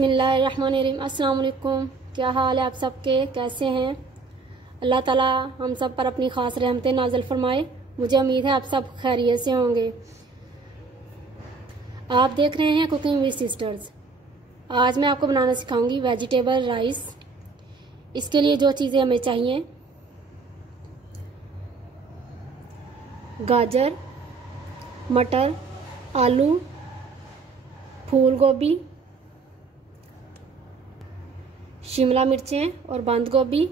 बिस्मिल्लाहिर्रहमानिर्रहीम। अस्सलाम वालेकुम। क्या हाल है आप सबके, कैसे हैं? अल्लाह ताला हम सब पर अपनी ख़ास रहमतें नाज़िल फरमाए। मुझे उम्मीद है आप सब खैरियत से होंगे। आप देख रहे हैं कुकिंग विद सिस्टर्स। आज मैं आपको बनाना सिखाऊंगी वेजिटेबल राइस। इसके लिए जो चीज़ें हमें चाहिए: गाजर, मटर, आलू, फूल गोभी, शिमला मिर्चें और बंद गोभी।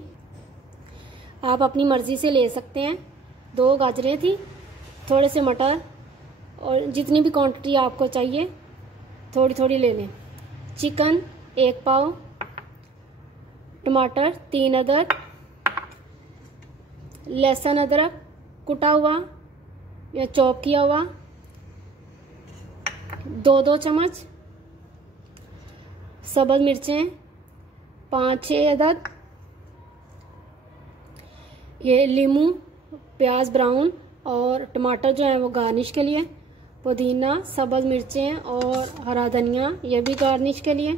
आप अपनी मर्ज़ी से ले सकते हैं। 2 गाजरें थी, थोड़े से मटर, और जितनी भी क्वांटिटी आपको चाहिए थोड़ी थोड़ी ले लें। चिकन 1 पाव, टमाटर 3 अदद, लहसुन अदरक कुटा हुआ या चॉप किया हुआ 2-2 चम्मच, सब्ज़ मिर्चें 5-6 अदद, ये लीमू, प्याज ब्राउन और टमाटर जो है वो गार्निश के लिए, पुदीना, सब्ज़ मिर्चें और हरा धनिया ये भी गार्निश के लिए,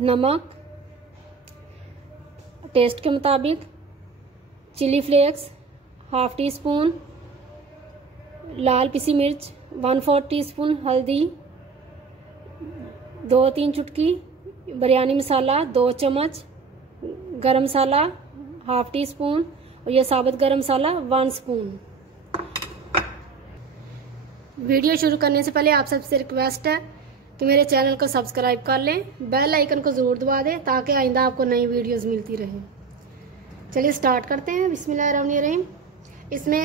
नमक टेस्ट के मुताबिक, चिली फ्लेक्स 1/2 टीस्पून, लाल पिसी मिर्च 1/4 टीस्पून, हल्दी 2-3 चुटकी, बिरयानी मसाला 2 चम्मच, गरम मसाला 1/2 टीस्पून और यह साबुत गरम मसाला 1 स्पून। वीडियो शुरू करने से पहले आप सबसे रिक्वेस्ट है कि मेरे चैनल को सब्सक्राइब कर लें, बेल आइकन को ज़रूर दबा दें ताकि आइंदा आपको नई वीडियोस मिलती रहे। चलिए स्टार्ट करते हैं। बिस्मिल्लाहिर्रहमानिर्रहीम। इसमें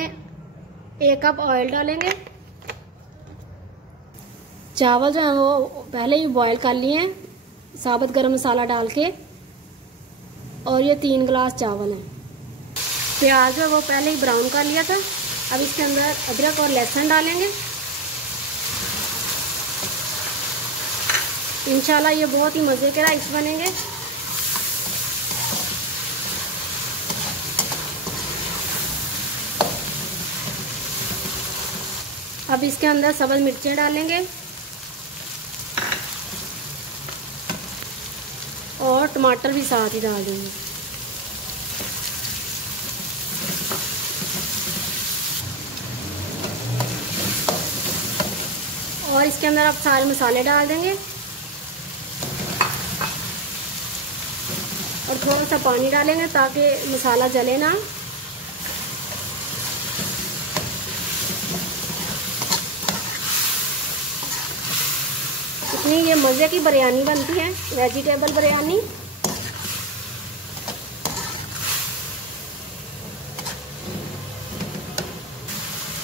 1 कप ऑयल डालेंगे। चावल जो है वो पहले ही बॉईल कर लिए हैं साबुत गरम मसाला डाल के, और ये 3 गिलास चावल हैं। प्याज जो है वो पहले ही ब्राउन कर लिया था। अब इसके अंदर अदरक और लहसुन डालेंगे। इंशाल्लाह ये बहुत ही मज़े के राइस बनेंगे। अब इसके अंदर सब्ज़ मिर्चें डालेंगे और टमाटर भी साथ ही डाल देंगे। और इसके अंदर आप सारे मसाले डाल देंगे और थोड़ा सा पानी डालेंगे ताकि मसाला जले ना। इतनी ये मज़े की बिरयानी बनती है, वेजिटेबल बिरयानी।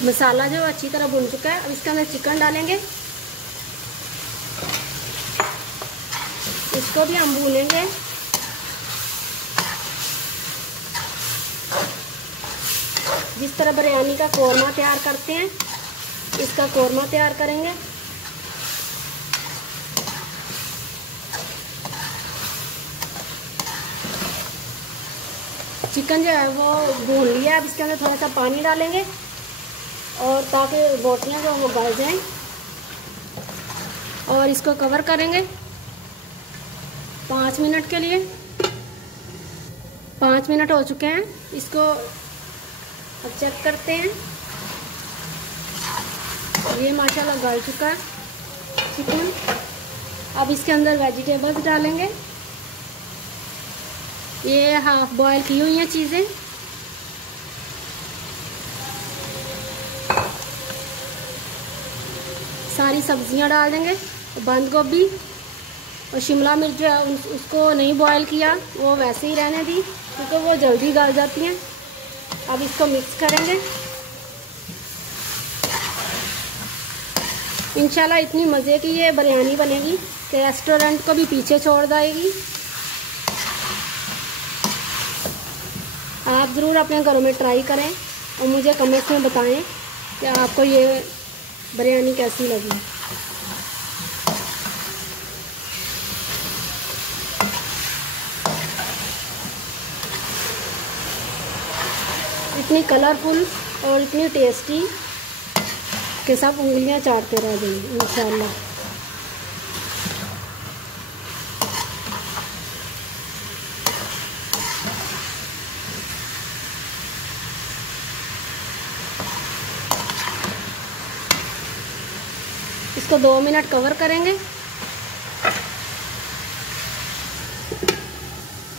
मसाला जो अच्छी तरह भुन चुका है। अब इसके अंदर चिकन डालेंगे। इसको भी हम भूनेंगे। जिस तरह बिरयानी का कोरमा तैयार करते हैं इसका कोरमा तैयार करेंगे। चिकन जो है वो भून लिया। अब इसके अंदर थोड़ा सा पानी डालेंगे और ताकि बोटियां जो वो गल जाएं, और इसको कवर करेंगे 5 मिनट के लिए। 5 मिनट हो चुके हैं। इसको अब चेक करते हैं। ये माशाल्लाह गल चुका है चिकन। अब इसके अंदर वेजिटेबल्स डालेंगे। ये हाफ बॉयल की हुई हैं चीज़ें। सारी सब्जियां डाल देंगे। बंद गोभी और शिमला मिर्च जो है उसको नहीं बॉयल किया, वो वैसे ही रहने दी क्योंकि वो जल्दी गल जाती हैं। अब इसको मिक्स करेंगे। इंशाल्लाह इतनी मज़े की ये बिरयानी बनेगी कि रेस्टोरेंट को भी पीछे छोड़ देगी। आप ज़रूर अपने घरों में ट्राई करें और मुझे कमेंट्स में बताएं कि आपको ये बिरयानी कैसी लगी। इतनी कलरफुल और इतनी टेस्टी कि सब उंगलियां चाटते रह जाएंगे इंशाल्लाह। इसको 2 मिनट कवर करेंगे।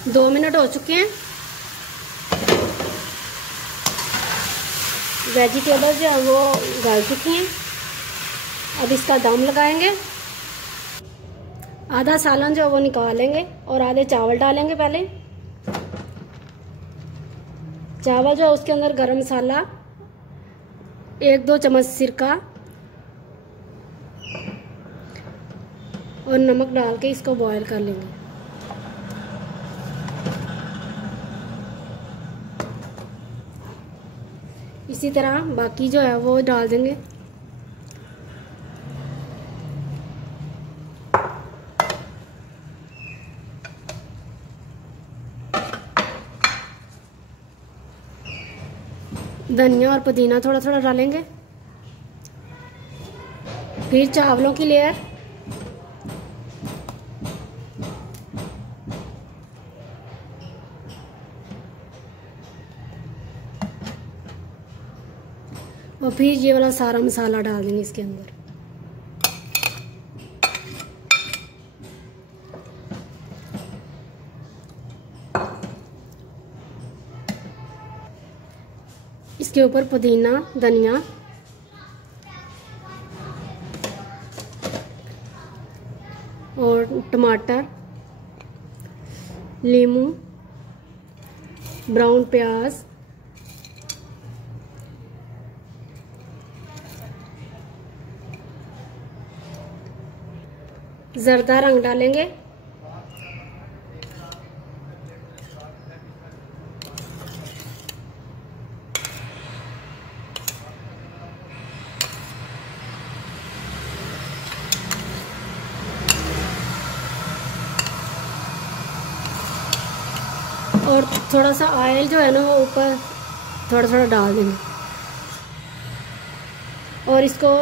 2 मिनट हो चुके हैं। वेजिटेबल जो है वो गल चुकी हैं। अब इसका दम लगाएंगे। आधा सालन जो है वो निकालेंगे और आधे चावल डालेंगे। पहले चावल जो है उसके अंदर गरम मसाला, 1-2 चम्मच सिरका और नमक डाल के इसको बॉईल कर लेंगे। इसी तरह बाकी जो है वो डाल देंगे। धनिया और पुदीना थोड़ा थोड़ा डालेंगे। फिर चावलों की लेयर, और फिर ये वाला सारा मसाला डाल देंगे इसके अंदर। इसके ऊपर पुदीना, धनिया और टमाटर, नींबू, ब्राउन प्याज, जर्दा रंग डालेंगे। और थोड़ा सा ऑयल जो है ना वो ऊपर थोड़ा थोड़ा डाल देंगे और इसको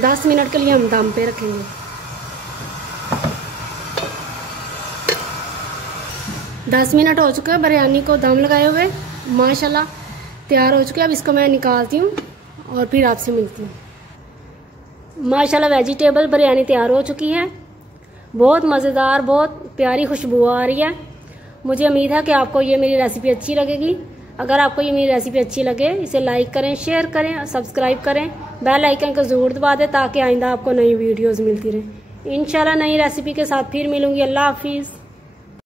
10 मिनट के लिए हम दम पे रखेंगे। 10 मिनट हो चुके हैं बिरयानी को दम लगाए हुए। माशाल्लाह तैयार हो चुके हैं। अब इसको मैं निकालती हूँ और फिर आपसे मिलती हूँ। माशाल्लाह वेजिटेबल बिरयानी तैयार हो चुकी है। बहुत मज़ेदार, बहुत प्यारी खुशबू आ रही है। मुझे उम्मीद है कि आपको ये मेरी रेसिपी अच्छी लगेगी। अगर आपको ये मेरी रेसिपी अच्छी लगे इसे लाइक करें, शेयर करें, सब्सक्राइब करें, बेल आइकन को ज़रूर दबा दें ताकि आइंदा आपको नई वीडियोस मिलती रहें। इंशाल्लाह नई रेसिपी के साथ फिर मिलूंगी। अल्लाह हाफिज़।